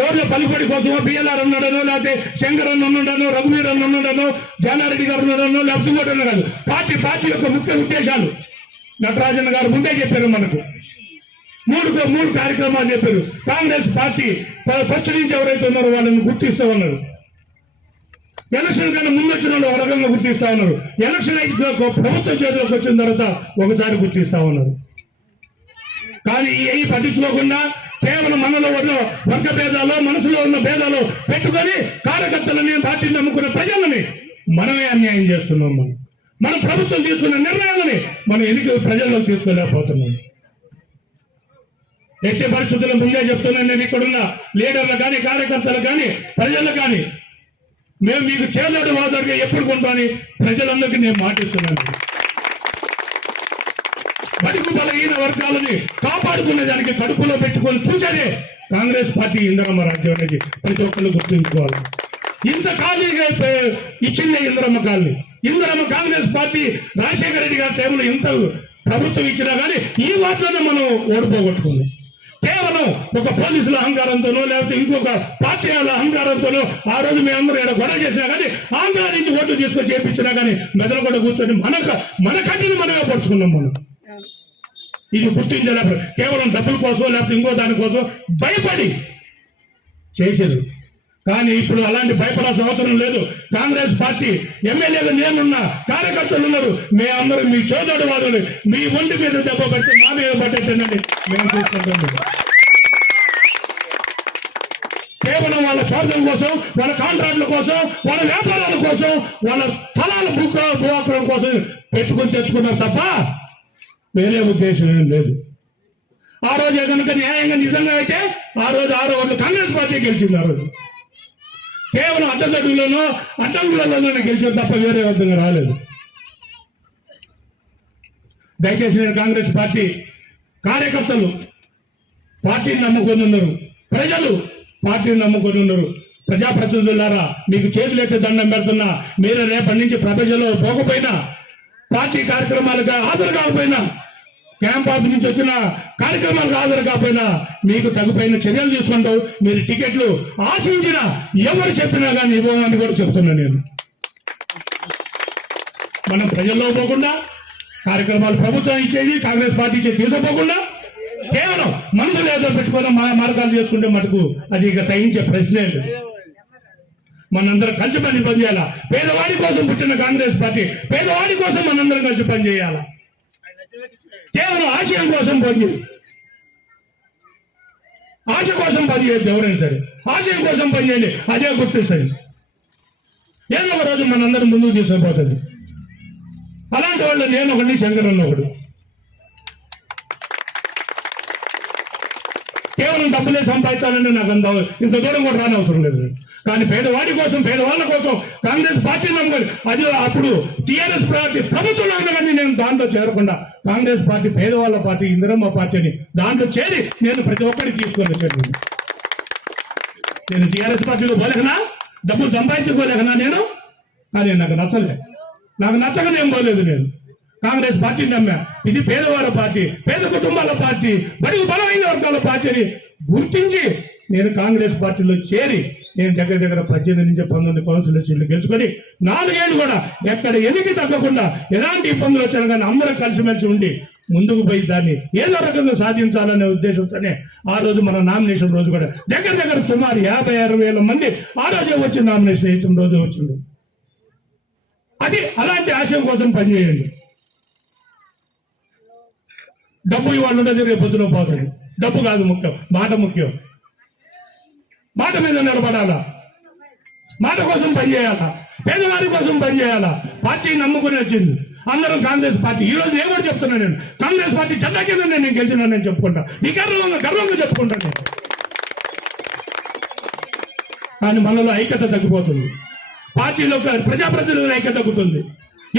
ఎవరిలో పలుపడి కోసమో బిఎల్ఆర్ ఉన్నాడనో, లేకపోతే శంకర్ అన్న ఉన్నాడనో, రఘువీర్ అన్న ఉన్నాడనో, జానారెడ్డి గారు ఉన్నాడనో, లేకపోతే ఇంకోటి కాదు. పార్టీ యొక్క ముఖ్య ఉద్దేశాలు నటరాజన్ గారు ముందే చెప్పారు. మనకు మూడు కార్యక్రమాలు చెప్పారు. కాంగ్రెస్ పార్టీ ఫస్ట్ నుంచి ఎవరైతే ఉన్నారో వాళ్ళని గుర్తిస్తూ ఉన్నారు. ఎలక్షన్ కన్నా ముందు వచ్చిన వాళ్ళు ఒక రకంగా గుర్తిస్తా ఉన్నారు, ఎలక్షన్ అయితే ప్రభుత్వం చేతిలోకి వచ్చిన తర్వాత ఒకసారి గుర్తిస్తా ఉన్నారు. కానీ ఈ పట్టించుకోకుండా కేవలం మనలో ఉన్న వర్గ భేదాలు, మనసులో ఉన్న భేదాలు పెట్టుకొని కార్యకర్తలని, పార్టీని నమ్ముకున్న ప్రజలని మనమే అన్యాయం చేస్తున్నాం. మన ప్రభుత్వం తీసుకున్న నిర్ణయాలని మనం ఎందుకు ప్రజల్లో తీసుకోలేకపోతున్నాం. ఎట్టి పరిస్థితుల్లో ముందే చెప్తున్నాను, నేను ఇక్కడున్న లీడర్లు కానీ, కార్యకర్తలు కానీ, ప్రజలు కానీ, మేము మీకు చేదోడు వాదోడుగా ఎప్పుడు కొంటామని ప్రజలందరికీ నేను మాటిస్తున్నాను. బడుగు బలహీన వర్గాలని కాపాడుకునే దానికి కడుపులో పెట్టుకొని చూసేదే కాంగ్రెస్ పార్టీ ఇందిరమ్మ రాజ్యం అనేది ప్రతి ఒక్కళ్ళు గుర్తుంచుకోవాలి. ఇంత ఖాళీగా ఇచ్చింది ఇందిరమ్మ కాలనీ. ఇందిరమ్మ కాంగ్రెస్ పార్టీ రాజశేఖర రెడ్డి గారి టైంలో ఇంత ప్రభుత్వం ఇచ్చినా కానీ ఈ వాటిలోనే మనం ఓడిపోగొట్టుకుంది. కేవలం ఒక పోలీసుల అహంకారంతోనో లేకపోతే ఇంకొక పార్టీ వాళ్ళ అహంకారంతోనో ఆ రోజు మేమందరూ ఇక్కడ గొడవ చేసినా కానీ ఆంధ్ర నుంచి ఓట్లు తీసుకొని చేపించినా కానీ మెదలు కూడా కూర్చొని మన కంటిని మనమే పరుచుకున్నాం. మనం ఇది గుర్తించలేకపోతే కేవలం డబ్బుల కోసం లేకపోతే ఇంకో దానికోసం భయపడి చేసేది. కానీ ఇప్పుడు అలాంటి భయపడాల్సిన అవసరం లేదు. కాంగ్రెస్ పార్టీ ఎమ్మెల్యేలు నేనున్నా, కార్యకర్తలు ఉన్నారు, మేమందరూ మీ చోదోడు వాళ్ళు మీ ఒంటి మీద దెబ్బ పెట్టి మా మీద పట్టేటండి మేము చూసుకుంటాం. కేవలం వాళ్ళ స్వార్థం కోసం, వాళ్ళ కాంట్రాక్టుల కోసం, వాళ్ళ వ్యాపారాల కోసం, వాళ్ళ స్థలాల భూఆక్రమణ కోసం పెట్టుకొని తెచ్చుకున్నారు తప్ప వేరే ఉద్దేశం ఏం లేదు. ఆ రోజు కనుక న్యాయంగా నిజంగా అయితే ఆ రోజు 6 ఓట్లు కాంగ్రెస్ పార్టీ గెలిచింది. ఆ రోజు కేవలం అడ్డగడ్డులోనో అడ్డంకులలోనో గెలిచారు తప్ప వేరే విధంగా రాలేదు. దయచేసి నేను కాంగ్రెస్ పార్టీ కార్యకర్తలు పార్టీని నమ్ముకొని ఉన్నారు, ప్రజలు పార్టీని నమ్ముకొని ఉన్నారు. ప్రజాప్రతినిధులారా, మీకు చేతులెత్తి దండం పెడుతున్నా, మీరు రేపటి నుంచి ప్రజల్లో పోకపోయినా, పార్టీ కార్యక్రమాలకు హాజరు కాకపోయినా, క్యాంప్ ఆఫీస్ నుంచి వచ్చిన కార్యక్రమాలకు హాజరు కాకపోయినా మీకు తగిపోయిన చర్యలు తీసుకుంటావు. మీరు టికెట్లు ఆశించిన ఎవరు చెప్పినా కానీ ఇవ్వమని కూడా చెప్తున్నాను నేను. మనం ప్రజల్లో పోకుండా కార్యక్రమాలు ప్రభుత్వం ఇచ్చేది కాంగ్రెస్ పార్టీ ఇచ్చేది తీసుకోకుండా కేవలం మనుషులు ఏదో పెట్టుకుని మార్గాలు చేసుకుంటే మటుకు అది ఇక సహించే ప్రశ్నే లేదు. మనందరం కలిసి పనిచేయాలా. పేదవాడి కోసం పుట్టిన కాంగ్రెస్ పార్టీ పేదవాడి కోసం మనందరం కలిసి పనిచేయాలా. కేవలం ఆశయం కోసం పనిచేయదు, ఆశ కోసం పనిచేయద్దు. ఎవరైనా సరే ఆశయం కోసం పనిచేయండి, అదే గుర్తిస్తుంది. ఏదో ఒక రోజు మనందరం ముందుకు తీసుకుపోతుంది. అలాంటి వాళ్ళు నేను ఒకటి, శంకరన్న ఒకడు. కేవలం డబ్బులే సంపాదించాలంటే నాకు ఇంత దూరం కూడా రాని అవసరం లేదు. కానీ పేదవాడి కోసం, పేదవాళ్ళ కోసం కాంగ్రెస్ పార్టీ నమ్మకం. అది అప్పుడు టీఆర్ఎస్ పార్టీ ప్రభుత్వంలో ఉన్నా కానీ నేను దాంట్లో చేరకుండా కాంగ్రెస్ పార్టీ పేదవాళ్ళ పార్టీ, ఇందిరమ్మ పార్టీని దాంట్లో చేరి నేను ప్రతి ఒక్కరికి తీసుకొని వచ్చాను. నేను టీఆర్ఎస్ పార్టీలో పోలేకనా, డబ్బులు సంపాదించుకోలేకనా నేను, కానీ నాకు నచ్చలే. నాకు నచ్చక నేను పోలేదు. నేను కాంగ్రెస్ పార్టీని నమ్మా. ఇది పేదవాళ్ళ పార్టీ, పేద కుటుంబాల పార్టీ, బడుగు బలమైన వర్గాల పార్టీని గుర్తించి నేను కాంగ్రెస్ పార్టీలో చేరి నేను దగ్గర 18 నుంచి 19 కౌన్సిలర్ సీట్లు గెలుచుకొని 4 ఏళ్ళు కూడా ఎక్కడ ఎదిగి తగ్గకుండా ఎలాంటి ఇబ్బందులు వచ్చాను కానీ అందరూ కలిసిమెలిసి ఉండి ముందుకు పోయి దాన్ని ఏదో రకంగా సాధించాలనే ఉద్దేశంతోనే ఆ రోజు మన నామినేషన్ రోజు కూడా దగ్గర సుమారు 56 వేల మంది ఆ రోజే వచ్చి నామినేషన్ వేసిన రోజు వచ్చింది. అది అలాంటి ఆశయం కోసం పనిచేయండి. డబ్బు ఇవాళ ఉండదు, రేపు పొద్దున పోతుంది. డబ్బు కాదు ముఖ్యం, మాట ముఖ్యం. మాట మీద నిలబడాలా, మాట కోసం పనిచేయాలా, పేదవారి కోసం పనిచేయాలా. పార్టీ నమ్ముకుని వచ్చింది అందరం కాంగ్రెస్ పార్టీ. ఈ రోజు ఏమో చెప్తున్నా, నేను కాంగ్రెస్ పార్టీ జెండా కింద నేను గెలిచిన నేను చెప్పుకుంటా, ఈ గర్వంగా చెప్పుకుంటాను నేను. కానీ మనలో ఐక్యత తగ్గిపోతుంది, పార్టీలో ప్రజాప్రతినిధుల ఐక్యత తగ్గుతుంది.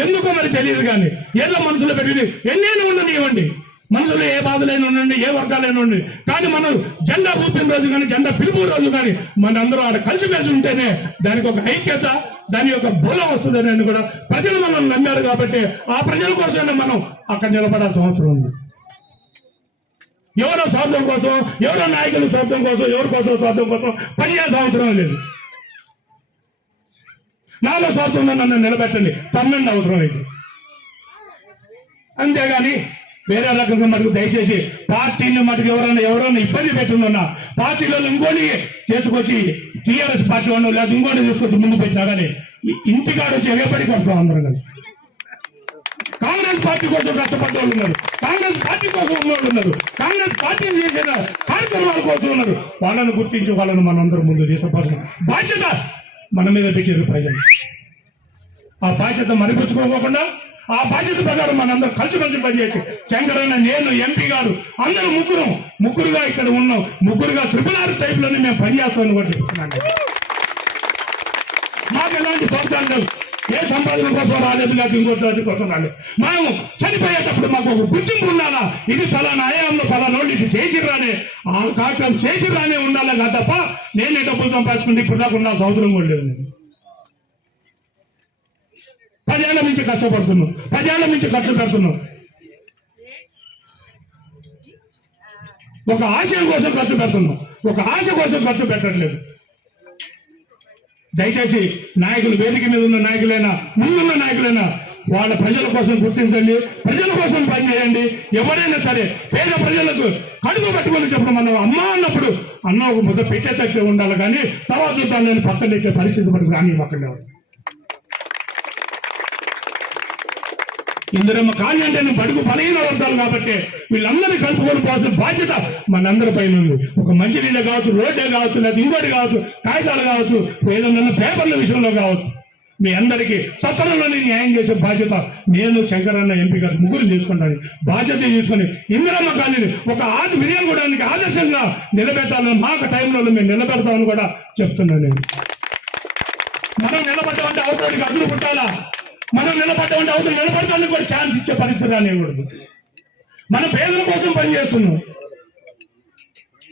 ఎందుకో మరి తెలియదు. కానీ ఏదో మనసులో పెట్టి ఎన్నైనా ఉండనివ్వండి, మనసులో ఏ బాధలైనా ఉండండి, ఏ వర్గాలైనా ఉండండి, కానీ మనం జెండా ఊపిన రోజు కానీ, జెండా పిలుపు రోజు కానీ మనందరూ ఆడ కలిసిమెలిసి ఉంటేనే దానికి ఒక ఐక్యత, దాని యొక్క బలం వస్తుందని కూడా ప్రజలు మనం నమ్మారు. కాబట్టి ఆ ప్రజల కోసమే మనం అక్కడ నిలబడాల్సిన అవసరం ఉంది. ఎవరో స్వార్థం కోసం, ఎవరో నాయకుల స్వార్థం కోసం, ఎవరి కోసం స్వార్థం కోసం పనిచేయాల్సిన అవసరం లేదు. నాలో స్వార్థం ఉందని నన్ను నిలబెట్టండి, తమ్మండి అవసరం అయితే. అంతేగాని వేరే రకంగా మటుకు దయచేసి పార్టీని మటుకు ఎవరైనా ఇబ్బంది పెట్టుకున్నా పార్టీలో ఇంకోటి తీసుకొచ్చి టీఆర్ఎస్ పార్టీ వాళ్ళు లేదా ఇంకోటి తీసుకొచ్చి ముందు పెట్టినా కానీ ఇంటికాడ వచ్చి ఎగబడి కొడతాం అందరం కలిసి. కాంగ్రెస్ పార్టీ కోసం కష్టపడ్డ వాళ్ళు ఉన్నారు, కాంగ్రెస్ పార్టీ కోసం ఉన్నవాళ్ళు ఉన్నారు, కాంగ్రెస్ పార్టీ చేసిన కార్యక్రమాల కోసం ఉన్నారు. వాళ్ళను గుర్తించి వాళ్ళను మనందరం ముందు తీసుకుపోవాల్సిన బాధ్యత మన మీద పెట్టారు ప్రజలు. ఆ బాధ్యత మరిపుచ్చుకోకుండా ఆ బాధ్యత ప్రకారం మనందరం కలిసి పనిచేసి శంకరన్న, నేను, ఎంపీ గారు అందరూ ముగ్గురుగా ఇక్కడ ఉన్నాం. ముగ్గురుగా RRR టైప్ లోనే మేము పనిచేస్తామని కూడా చెప్తున్నాను. మాకు ఎలాంటి స్వార్థాలు లేవు. ఏ సంపాదన కోసం రాలేదు, కాదు ఇంకోటి కోసం రాలేదు. మనం చనిపోయేటప్పుడు మాకు ఒక గుర్తింపు ఉండాలా, ఇది ఫలానా ఆయాంలో ఫలానోళ్ళు ఇది చేసిర్రానే, ఆ కార్యక్రమం చేసిర్రానే ఉండాలా కాదు తప్ప నేనే డబ్బులు సంపాదించుకుంటే ఇప్పుడు దాకా ఉండాల్సిన అవసరం కూడా లేదు. 10 ఏళ్ల నుంచి కష్టపడుతున్నాం, 10 ఏళ్ల నుంచి ఖర్చు పెడుతున్నాం. ఒక ఆశయం కోసం ఖర్చు పెడుతున్నాం, ఒక ఆశ కోసం ఖర్చు పెట్టట్లేదు. దయచేసి నాయకులు, వేదిక మీద ఉన్న నాయకులైనా ముందున్న నాయకులైనా వాళ్ళ ప్రజల కోసం గుర్తించండి, ప్రజల కోసం పనిచేయండి. ఎవరైనా సరే పేద ప్రజలకు కడుపు పెట్టుకొని చెప్పడం, మనం అమ్మ అన్నప్పుడు అన్న ఒక ముద్ద పెట్టేటట్టు ఉండాలి, కానీ తర్వాత దాన్ని పక్కన పెట్టే పరిస్థితి మనకు రాని పక్కన. ఇందిరమ్మ కాలనీ అంటే బడుగు బలహీన వర్గాలు కాబట్టి వీళ్ళందరినీ కలుపుకొని పోవాల్సిన బాధ్యత మనందరి పైన ఉంది. ఒక మంచినీళ్ళే కావచ్చు, రోడ్డే కావచ్చు, లేదా ఇంకోటి కావచ్చు, కాగితాలు కావచ్చు, ఏదన్నా పేపర్ల విషయంలో కావచ్చు, మీ అందరికీ సత్వరంలోనే న్యాయం చేసే బాధ్యత నేను, శంకరన్న, ఎంపీ గారు ముగ్గురు తీసుకుంటాను. బాధ్యత తీసుకొని ఇందిరమ్మ కాలనీని ఒక మిర్యాలగూడానికి ఆదర్శంగా నిలబెట్టాలని మాకు టైంలో మేము నిలబెడతామని కూడా చెప్తున్నాను. నేను మనం నిలబడ్డామంటే అవతలకి అదులు పుట్టాలా, మనం నిలబడ్డామంటే అవతల నిలబడటానికి కూడా ఛాన్స్ ఇచ్చే పరిస్థితి రానివ్వకూడదు. మన పేదల కోసం పనిచేస్తున్నాం.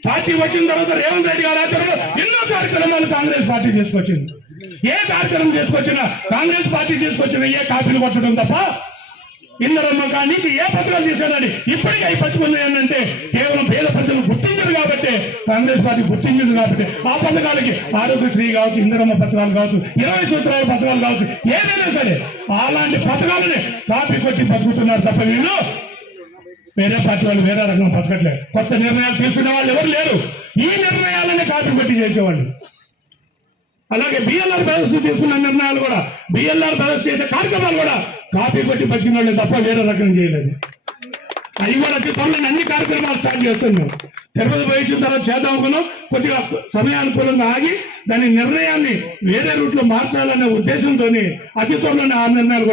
పార్టీ వచ్చిన తర్వాత రేవంత్ రెడ్డి గారి ఆధ్వర్యంలో ఎన్నో కార్యక్రమాలు కాంగ్రెస్ పార్టీ తీసుకొచ్చింది. ఏ కార్యక్రమం తీసుకొచ్చినా కాంగ్రెస్ పార్టీ తీసుకొచ్చిన ఏ కాపీలు కొట్టడం తప్ప ఇందిరమ్మ కాడి నుంచి ఏ పథకాలు చేశారని ఇప్పటికీ అవి పట్టుకుంది ఏంటంటే కేవలం పేద ప్రజలు గుర్తించరు కాబట్టి, కాంగ్రెస్ పార్టీ గుర్తించింది కాబట్టి ఆ పథకాలకి ఆరోగ్యశ్రీ కావచ్చు, ఇందిరమ్మ పథకాలు కావచ్చు, 20 సూత్రాల పథకాలు కావచ్చు, ఏదైనా సరే అలాంటి పథకాలని కాపీ కొట్టి బతుకుతున్నారు తప్ప వీళ్ళు వేరే పార్టీ వాళ్ళు వేరే రకం బతకట్లేదు. కొత్త నిర్ణయాలు తీసుకునే వాళ్ళు ఎవరు లేరు. ఈ నిర్ణయాలనే కాపీ కొట్టి చేసేవాళ్ళు. అలాగే BLR బ్యాలెన్స్ తీసుకున్న నిర్ణయాలు కూడా, BLR బ్యాలెన్స్ చేసే కార్యక్రమాలు కూడా కాపీ కొట్టి బతికిన వాళ్ళు తప్ప వేరే రకం చేయలేదు. అది కూడా అతి త్వరలో అన్ని కార్యక్రమాలు స్టార్ట్ చేస్తున్నాం. తిరుపతి పోయించిన తర్వాత చేద్దాం అనుకున్నాం, కొద్దిగా సమయానుకూలంగా ఆగి దాని నిర్ణయాన్ని వేరే రూట్లో మార్చాలనే ఉద్దేశంతో అతి త్వరలోనే ఆ నిర్ణయాలు